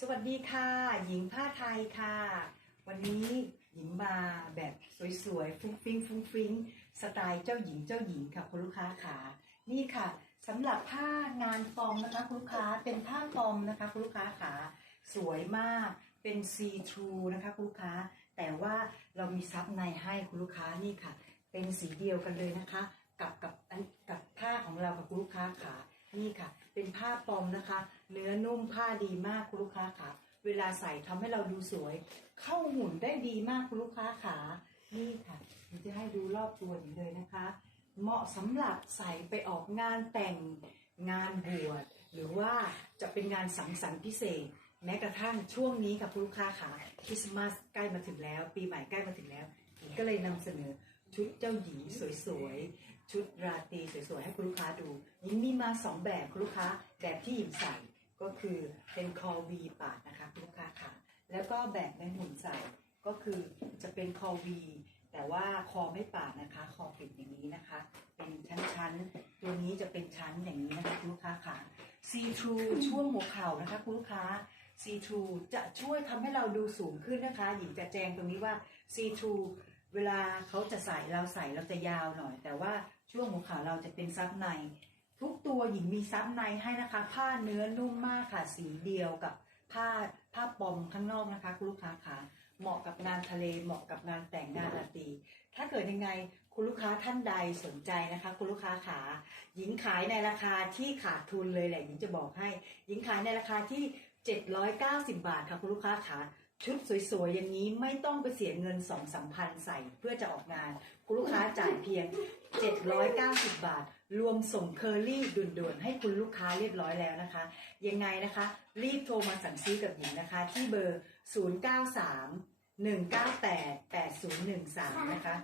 สวัสดีค่ะ หญิงผ้าไทยค่ะ วันนี้หญิงมาแบบสวยๆ ฟุ้งฟิ้งฟุ้งฟิ้งสไตล์เจ้าหญิงเจ้าหญิงค่ะคุณลูกค้าค่ะ นี่ค่ะสำหรับผ้างานฟอมนะคะคุณลูกค้าเป็นผ้าฟอมนะคะคุณลูกค้าค่ะสวยมากเป็นซีทรูนะคะคุณลูกค้า แต่ว่าเรามีซับในให้คุณลูกค้านี่ค่ะ เป็นสีเดียวกันเลยนะคะ กับกับกับผ้าของเรากับคุณลูกค้าค่ะ นี่ค่ะ เป็นผ้าปอมนะคะ เนื้อนุ่มผ้าดีมากคุณลูกค้าค่ะ เวลาใส่ทำให้เราดูสวย เข้าหุ่นได้ดีมากคุณลูกค้าค่ะนี่ค่ะผมจะให้ดูรอบตัวอย่างเลยนะคะ เหมาะสำหรับใส่ไปออกงานแต่งงานบวชหรือว่าจะเป็นงานสังสรรค์พิเศษ แม้กระทั่งช่วงนี้กับคุณลูกค้าค่ะคริสต์มาสใกล้มาถึงแล้ว ปีใหม่ใกล้มาถึงแล้ว ก็เลยนำเสนอ ชุดเจ้าหญิงสวยๆ ชุดราตรีสวยๆ ให้คุณลูกค้าดู หญิงมีมาสองแบบคุณลูกค้า แบบที่หญิงใส่ก็คือเป็นคอวีปาดนะคะคุณลูกค้าค่ะ แล้วก็แบบในหุ่นใส่ก็คือจะเป็นคอวีแต่ว่าคอไม่ปาดนะคะ คอปิดอย่างนี้นะคะ เป็นชั้นๆ ตัวนี้จะเป็นชั้นอย่างนี้นะคะคุณลูกค้าค่ะซีทรูช่วงหัวเข่านะคะคุณลูกค้าซีทรูจะช่วยทำให้เราดูสูงขึ้นนะคะ หญิงจะแจงตรงนี้ว่าซีทรู เวลาเขาจะใส่เราใส่เราจะยาวหน่อย แต่ว่าช่วงหัวข่าเราจะเป็นซับใน ทุกตัวหญิงมีซับในให้นะคะ ผ้าเนื้อนุ่มมากค่ะสีเดียวกับผ้าผ้าปอมข้างนอกนะคะคุณลูกค้าค่ะเหมาะกับงานทะเลเหมาะกับงานแต่งงานราตรีถ้าเกิดยังไงคุณลูกค้าท่านใดสนใจนะคะ คุณลูกค้าขาหญิงขายในราคาที่ขาดทุนเลยแหละหญิงจะบอกให้ หญิงขายในราคาที่ 790 บาทค่ะคุณลูกค้าขา ชุดสวยๆ อย่างนี้ไม่ต้องไปเสียเงิน2 3 0 0พันใส่เพื่อจะออกงาน คุณลูกค้าจ่ายเพียง 790 บาท รวมส่งเคอรี่ด่วนๆ ให้คุณลูกค้าเรียบร้อยแล้วนะคะ ยังไงนะคะ รีบโทรมาสั่งซื้อกับหญิงนะคะ ที่เบอร์ 093 198 8013 นะคะ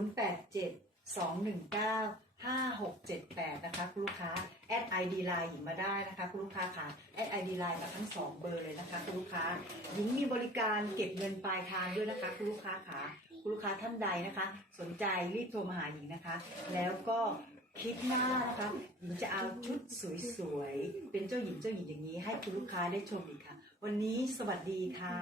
087 219 5678 นะคะคุณลูกค้าแอด ID Line หญิงมาได้นะคะคุณลูกค้าค่ะแอด ID Line มาทั้ง 2 เบอร์เลยนะคะคุณลูกค้าหญิงมีบริการเก็บเงินปลายทางด้วยนะคะคุณลูกค้าค่ะคุณลูกค้าท่านใดนะคะ สนใจรีบโทรมาหาหญิงนะคะ แล้วก็คลิปหน้านะคะหญิงจะเอาชุดสวยๆ เป็นเจ้าหญิงเจ้าหญิงอย่างนี้ ให้คุณลูกค้าได้ชมอีกค่ะ วันนี้สวัสดีค่ะ